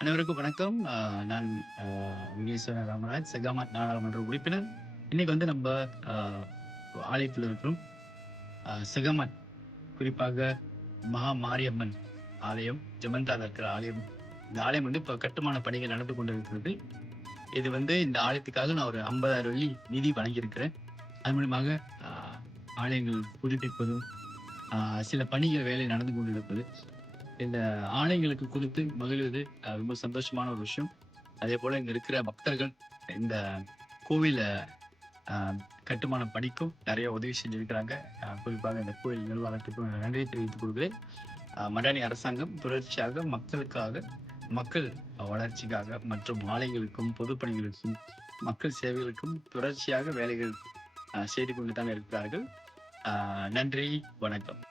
அனைவருக்கும் வணக்கம். நான் விக்னேஸ்வரன் ராமராஜ், செகாமத் நாடாளுமன்ற உறுப்பினர். இன்னைக்கு வந்து நம்ம அ ஆலயத்துல இருக்கிறோம். செகாமத் குறிப்பாக மகா மாரியம்மன் ஆலயம், ஜமந்தால இருக்கிற ஆலயம். இந்த ஆலயம் வந்து இப்ப கட்டுமான பணிகள் நடந்து கொண்டிருக்கிறது. இது வந்து இந்த ஆலயத்துக்காக நான் ஒரு 50,000 வெள்ளி நிதி வழங்கியிருக்கிறேன். அது மூலியமாக அ ஆலயங்கள் புதுப்பிப்பதும், சில பணிகள் வேலை நடந்து கொண்டிருப்பது. இந்த ஆலயங்களுக்கு குறித்து மகிழ்வது ரொம்ப சந்தோஷமான ஒரு விஷயம். அதேபோல இங்க இருக்கிற பக்தர்கள் இந்த கோவில அ கட்டுமான பணிக்கும் நெறைய உதவி செஞ்சிருக்கிறாங்க. குறிப்பாக இந்த கோயில் நிர்வாகத்துக்கும் நன்றியை தெரிவித்துக் கொள்கிறேன். மடானி அரசாங்கம் தொடர்ச்சியாக மக்களுக்காக, மக்கள் வளர்ச்சிக்காக மற்றும் ஆலயங்களுக்கும், பொதுப் பணிகளுக்கும், மக்கள் சேவைகளுக்கும் தொடர்ச்சியாக வேலைகள் செய்து கொண்டு தான் இருக்கிறார்கள். நன்றி, வணக்கம்.